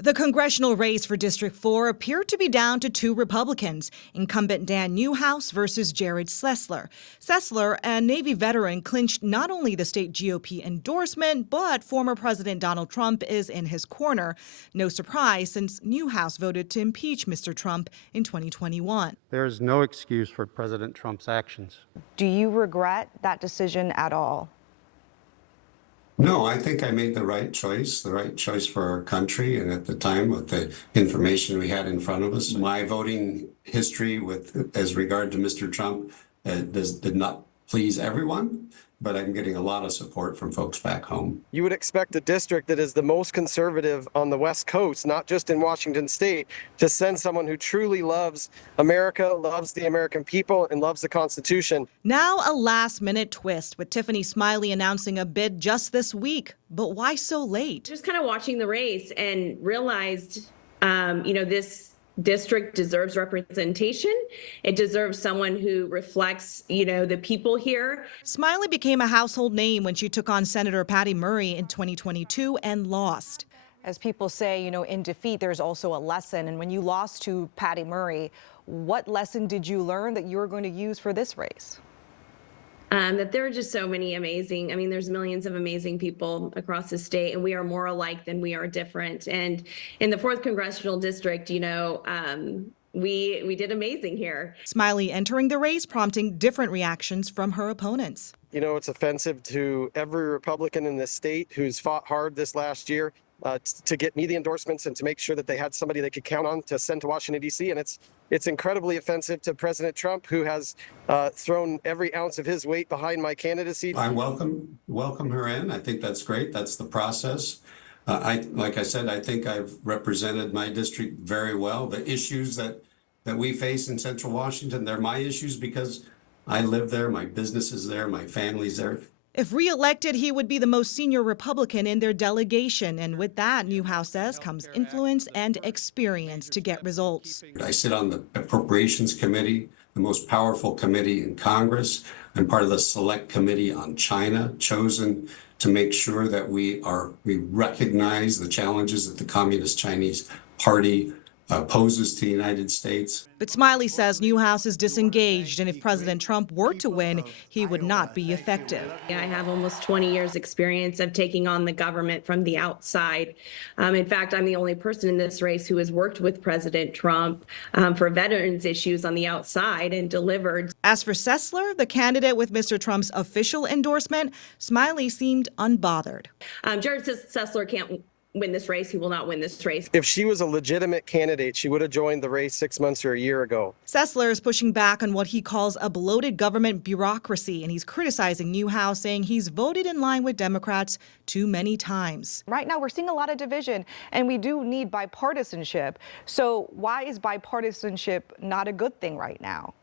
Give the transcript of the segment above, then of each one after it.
The congressional race for District 4 appeared to be down to two Republicans, incumbent Dan Newhouse versus Jared Sessler. Sessler, a Navy veteran, clinched not only the state GOP endorsement, but former President Donald Trump is in his corner. No surprise, since Newhouse voted to impeach Mr. Trump in 2021. There is no excuse for President Trump's actions. Do you regret that decision at all? No, I think I made the right choice for our country. And at the time, with the information we had in front of us, my voting history as regard to Mr. Trump did not please everyone, but I'm getting a lot of support from folks back home. You would expect a district that is the most conservative on the West Coast, not just in Washington State, to send someone who truly loves America, loves the American people, and loves the Constitution. Now a last-minute twist, with Tiffany Smiley announcing a bid just this week. But why so late? Just kind of watching the race and realized, this district deserves representation. It deserves someone who reflects, the people here. Smiley became a household name when she took on Senator Patty Murray in 2022 and lost. As people say, in defeat, there's also a lesson. And when you lost to Patty Murray, what lesson did you learn that you were going to use for this race? That there are just so many amazing, there's millions of amazing people across the state, and we are more alike than we are different. And in the 4th Congressional District, we did amazing here. Smiley entering the race, prompting different reactions from her opponents. It's offensive to every Republican in this state who's fought hard this last year to get me the endorsements and to make sure that they had somebody they could count on to send to Washington, D.C. And it's incredibly offensive to President Trump, who has thrown every ounce of his weight behind my candidacy. I welcome her in. I think that's great. That's the process. Like I said, I think I've represented my district very well. The issues that we face in Central Washington, they're my issues because I live there, my business is there, my family's there. If re-elected, he would be the most senior Republican in their delegation. And with that, Newhouse says, comes influence and experience to get results. I sit on the Appropriations Committee, the most powerful committee in Congress. I'm part of the Select Committee on China, chosen to make sure that we recognize the challenges that the Communist Chinese Party poses to the United States. But Smiley says Newhouse is disengaged, and if President Trump were to win, he would not be effective. I have almost 20 years experience of taking on the government from the outside. In fact, I'm the only person in this race who has worked with President Trump for veterans issues on the outside and delivered. As for Sessler, the candidate with Mr. Trump's official endorsement, Smiley seemed unbothered. Jared Sessler can't win this race. He will not win this race. If she was a legitimate candidate, she would have joined the race 6 months or a year ago. Sessler is pushing back on what he calls a bloated government bureaucracy, and he's criticizing Newhouse, saying he's voted in line with Democrats too many times. Right now, we're seeing a lot of division, and we do need bipartisanship. So why is bipartisanship not a good thing right now?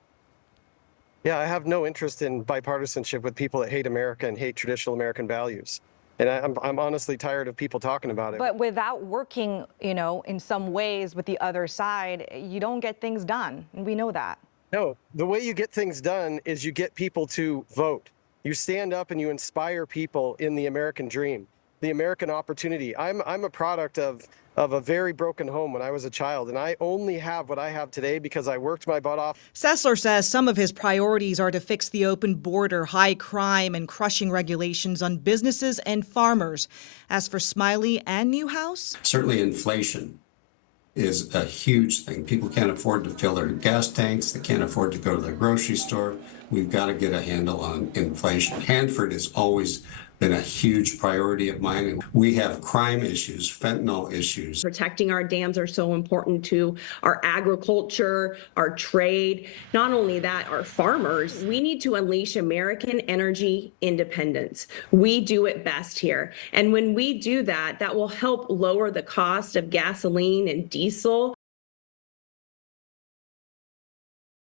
Yeah, I have no interest in bipartisanship with people that hate America and hate traditional American values. And I'm honestly tired of people talking about it. But without working, in some ways with the other side, you don't get things done. And we know that. No, the way you get things done is you get people to vote. You stand up and you inspire people in the American dream, the American opportunity. I'm a product of a very broken home when I was a child, and I only have what I have today because I worked my butt off. Sessler says some of his priorities are to fix the open border, high crime, and crushing regulations on businesses and farmers. As for Smiley and Newhouse, certainly inflation is a huge thing. People can't afford to fill their gas tanks. They can't afford to go to the grocery store. We've got to get a handle on inflation. Hanford has always been a huge priority of mine. And we have crime issues, fentanyl issues. Protecting our dams are so important to our agriculture, our trade. Not only that, our farmers. We need to unleash American energy independence. We do it best here. And when we do that, that will help lower the cost of gasoline and diesel.